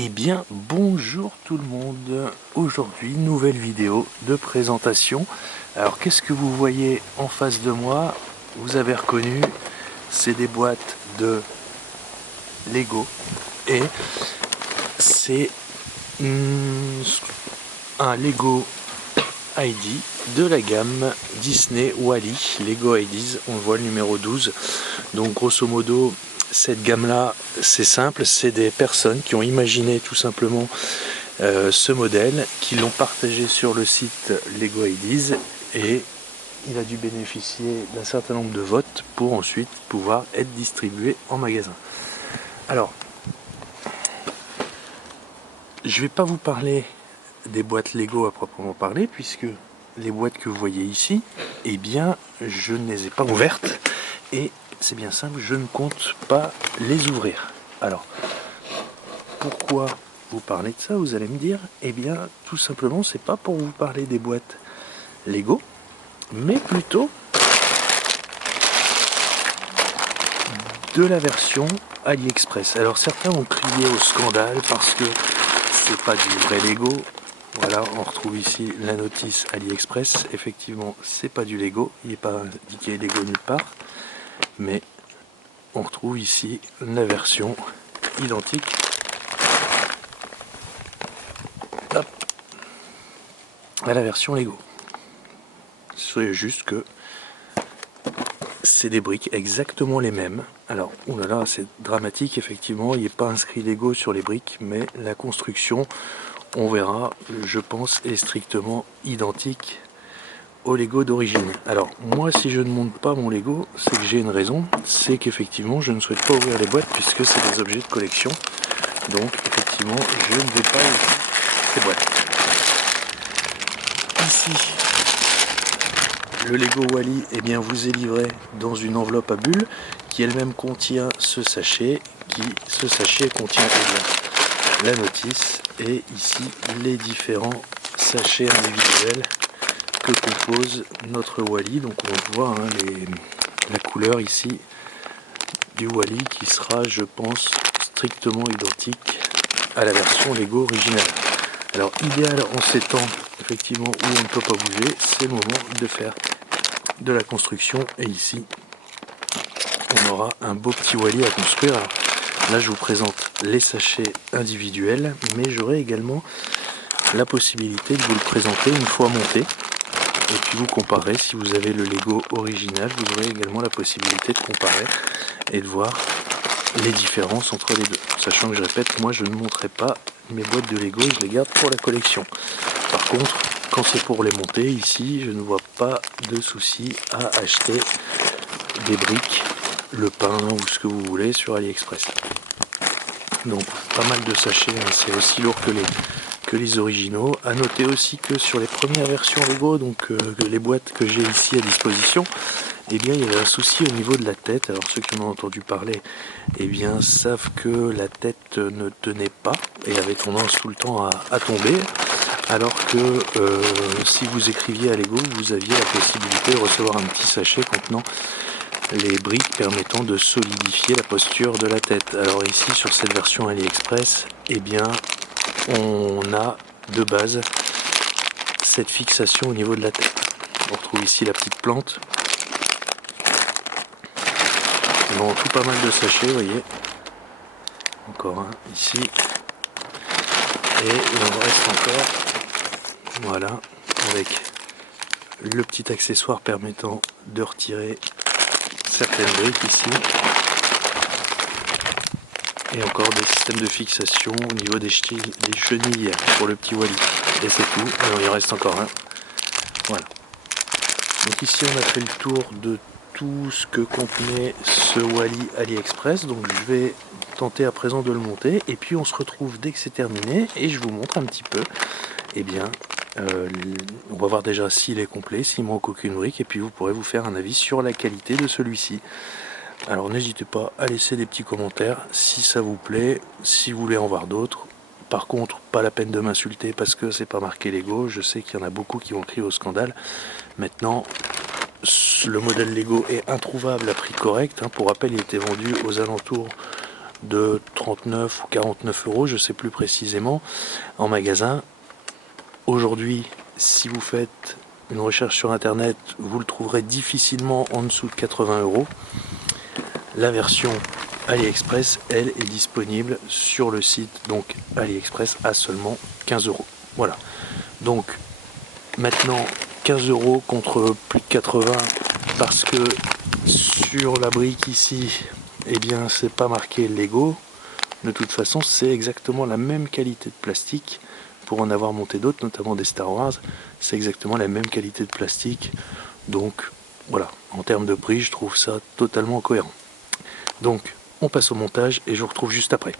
Eh bien, bonjour tout le monde. Aujourd'hui, nouvelle vidéo de présentation. Alors, qu'est-ce que vous voyez en face de moi? Vous avez reconnu, c'est des boîtes de Lego et c'est un Lego ID de la gamme Disney Wall-E, Lego IDs, on voit le numéro 12. Donc, grosso modo, cette gamme-là, c'est simple, c'est des personnes qui ont imaginé tout simplement ce modèle, qui l'ont partagé sur le site Lego IDs et il a dû bénéficier d'un certain nombre de votes pour ensuite pouvoir être distribué en magasin. Alors, je ne vais pas vous parler des boîtes Lego à proprement parler, puisque les boîtes que vous voyez ici, eh bien, je ne les ai pas ouvertes et c'est bien simple, je ne compte pas les ouvrir. Alors, pourquoi vous parler de ça, vous allez me dire? Eh bien, tout simplement, c'est pas pour vous parler des boîtes Lego, mais plutôt de la version AliExpress. Alors, certains ont crié au scandale parce que c'est pas du vrai Lego. Voilà, on retrouve ici la notice AliExpress. Effectivement, c'est pas du Lego, il n'est pas indiqué Lego nulle part, mais on retrouve ici la version identique. Hop, à la version Lego. C'est juste que c'est des briques exactement les mêmes. Alors, oulala, c'est dramatique, effectivement, il n'est pas inscrit Lego sur les briques, mais la construction, on verra, je pense, est strictement identique au Lego d'origine. Alors, moi, si je ne monte pas mon Lego, c'est que j'ai une raison, c'est qu'effectivement, je ne souhaite pas ouvrir les boîtes puisque c'est des objets de collection. Donc, effectivement, je ne vais pas ouvrir ces boîtes. Ici, le Lego Wall-E, eh bien, vous est livré dans une enveloppe à bulles qui elle-même contient ce sachet, ce sachet contient la notice et ici les différents sachets individuels que compose notre Wall-E. Donc on voit la couleur ici du Wall-E qui sera, je pense, strictement identique à la version Lego originale. Alors idéal en ces temps effectivement où on ne peut pas bouger, c'est le moment de faire de la construction et ici on aura un beau petit Wall-E à construire. Alors, là je vous présente les sachets individuels, mais j'aurai également la possibilité de vous le présenter une fois monté et puis vous comparer. Si vous avez le Lego original, vous aurez également la possibilité de comparer et de voir les différences entre les deux, sachant que je répète, moi je ne montrerai pas mes boîtes de Lego, je les garde pour la collection. Par contre, quand c'est pour les monter ici, je ne vois pas de souci à acheter des briques, le pain ou ce que vous voulez sur AliExpress. Donc pas mal de sachets, hein, c'est aussi lourd que les originaux. À noter aussi que sur les premières versions Lego, donc les boîtes que j'ai ici à disposition, eh bien il y avait un souci au niveau de la tête. Alors ceux qui m'ont entendu parler, eh bien savent que la tête ne tenait pas et avait tendance tout le temps à tomber. Alors que si vous écriviez à Lego, vous aviez la possibilité de recevoir un petit sachet contenant les briques permettant de solidifier la posture de la tête. Alors ici sur cette version AliExpress, eh bien on a de base cette fixation au niveau de la tête. On retrouve ici la petite plante. Bon, tout pas mal de sachets, vous voyez. Encore un ici. Et il en reste encore. Voilà, avec le petit accessoire permettant de retirer certaines briques ici. Et encore des systèmes de fixation au niveau des chenilles pour le petit Wall-E. Et c'est tout. Alors il en reste encore un. Voilà. Donc ici on a fait le tour de tout ce que contenait ce Wall-E AliExpress. Donc je vais tenter à présent de le monter. Et puis on se retrouve dès que c'est terminé. Et je vous montre un petit peu. Eh bien, on va voir déjà s'il est complet, s'il manque aucune brique. Et puis vous pourrez vous faire un avis sur la qualité de celui-ci. Alors n'hésitez pas à laisser des petits commentaires si ça vous plaît, si vous voulez en voir d'autres. Par contre, pas la peine de m'insulter parce que c'est pas marqué Lego. Je sais qu'il y en a beaucoup qui vont crier au scandale. Maintenant, le modèle Lego est introuvable à prix correct. Pour rappel, il était vendu aux alentours de 39 ou 49 euros, je sais plus précisément, en magasin. Aujourd'hui, si vous faites une recherche sur internet, vous le trouverez difficilement en dessous de 80 euros. La version AliExpress, elle, est disponible sur le site donc AliExpress à seulement 15 euros. Voilà. Donc maintenant 15 euros contre plus de 80 parce que sur la brique ici, eh bien c'est pas marqué Lego. De toute façon, c'est exactement la même qualité de plastique. Pour en avoir monté d'autres, notamment des Star Wars, c'est exactement la même qualité de plastique. Donc voilà, en termes de prix, je trouve ça totalement cohérent. Donc on passe au montage et je vous retrouve juste après.